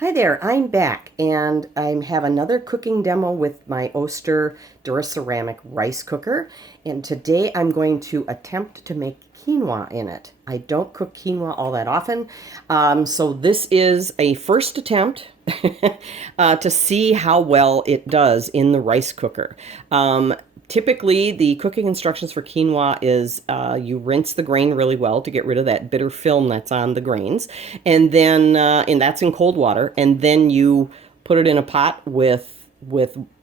Hi there, I'm back and I have another cooking demo with my Oster DuraCeramic rice cooker, and today I'm going to attempt to make quinoa in it. I don't cook quinoa all that often, so this is a first attempt to see how well it does in the rice cooker. Typically, the cooking instructions for quinoa is you rinse the grain really well to get rid of that bitter film that's on the grains, and that's in cold water, and then you put it in a pot with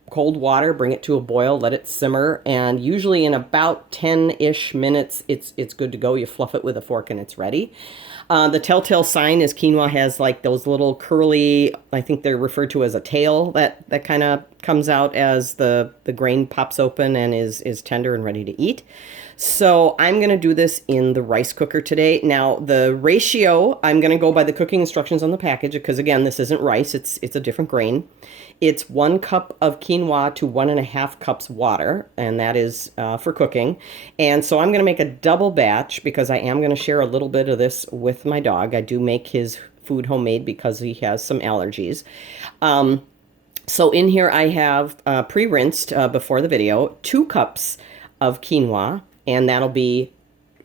cold water, bring it to a boil, let it simmer, and usually in about 10-ish minutes, it's good to go. You fluff it with a fork and it's ready. The telltale sign is quinoa has like those little curly, I think they're referred to as a tail, that kind of comes out as the grain pops open and is tender and ready to eat. So I'm going to do this in the rice cooker today. Now, the ratio, I'm going to go by the cooking instructions on the package because, again, this isn't rice. It's a different grain. It's 1 cup of quinoa to 1.5 cups water, and that is for cooking. And so I'm going to make a double batch because I am going to share a little bit of this with my dog. I do make his food homemade because he has some allergies. So in here I have pre-rinsed before the video 2 cups of quinoa, and that'll be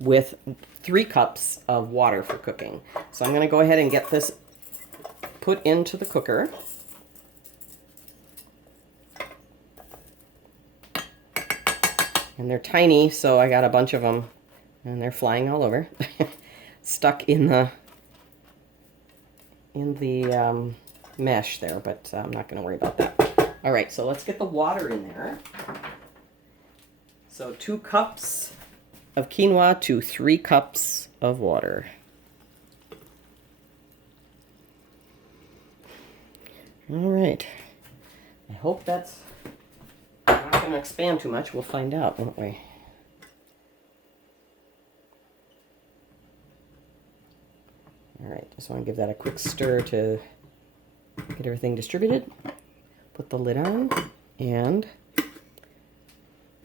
with 3 cups of water for cooking. So I'm going to go ahead and get this put into the cooker. And they're tiny, so I got a bunch of them, and they're flying all over. Stuck in the mesh there, but I'm not going to worry about that. All right, so let's get the water in there. So 2 cups of quinoa to 3 cups of water. All right. I hope that's not going to expand too much. We'll find out, won't we? All right, just want to give that a quick stir to get everything distributed. Put the lid on, and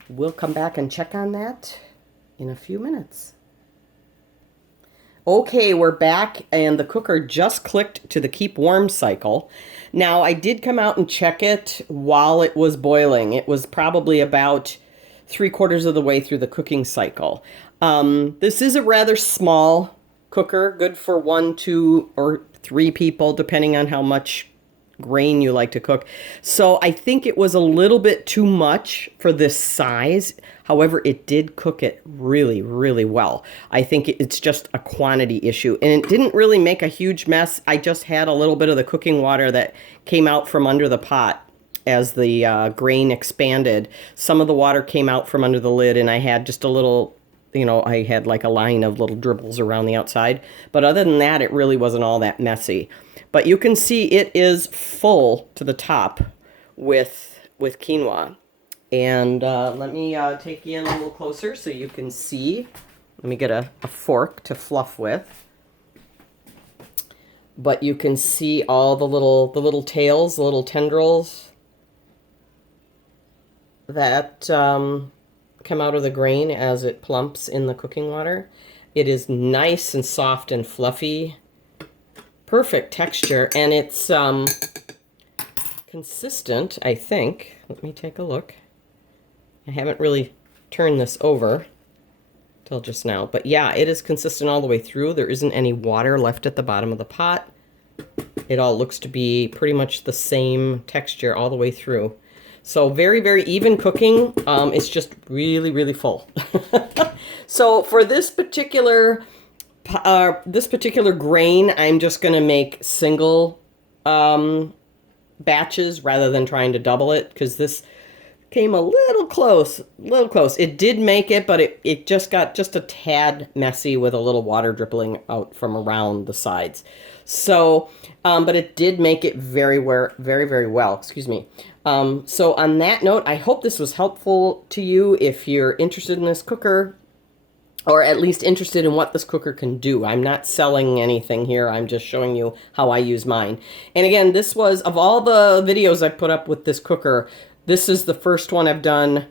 we'll come back and check on that in a few minutes. Okay, we're back, and the cooker just clicked to the keep warm cycle. Now, I did come out and check it while it was boiling. It was probably about 3/4 of the way through the cooking cycle. This is a rather small cooker, good for 1, 2, or 3 people, depending on how much grain you like to cook. So I think it was a little bit too much for this size. However, it did cook it really, really well. I think it's just a quantity issue, and it didn't really make a huge mess. I just had a little bit of the cooking water that came out from under the pot as the grain expanded. Some of the water came out from under the lid, and I had just a little, I had like a line of little dribbles around the outside. But other than that, it really wasn't all that messy. But you can see it is full to the top with quinoa. And let me take you in a little closer so you can see. Let me get a fork to fluff with. But you can see all the little tails, the little tendrils that come out of the grain as it plumps in the cooking water. It is nice and soft and fluffy. Perfect texture, and it's consistent, I think. Let me take a look. I haven't really turned this over till just now, but yeah, it is consistent all the way through. There isn't any water left at the bottom of the pot. It all looks to be pretty much the same texture all the way through. So very, very even cooking. It's just really, really full. So for this particular grain, I'm just going to make single batches rather than trying to double it, because this came a little close, It did make it, but it just got just a tad messy with a little water dribbling out from around the sides. So, but it did make it very, very well. Excuse me. So on that note, I hope this was helpful to you if you're interested in this cooker, or at least interested in what this cooker can do. I'm not selling anything here. I'm just showing you how I use mine. And again, this was, of all the videos I put up with this cooker, this is the first one I've done,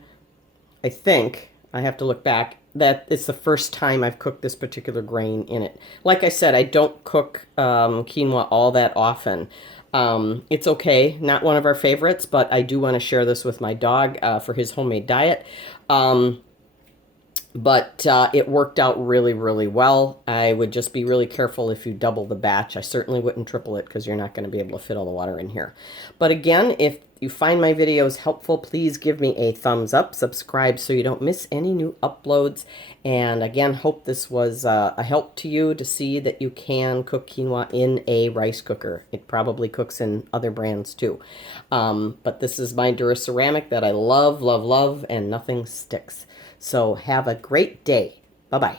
I think. I have to look back. That it's the first time I've cooked this particular grain in it. Like I said, I don't cook quinoa all that often. It's okay, not one of our favorites, but I do want to share this with my dog for his homemade diet. But it worked out really, really well. I would just be really careful if you double the batch. I certainly wouldn't triple it because you're not going to be able to fit all the water in here. But again, if you find my videos helpful, please give me a thumbs up, subscribe so you don't miss any new uploads. And again, hope this was a help to you to see that you can cook quinoa in a rice cooker. It probably cooks in other brands too. But this is my DuraCeramic that I love, love, love, and nothing sticks. So have a great day. Bye-bye.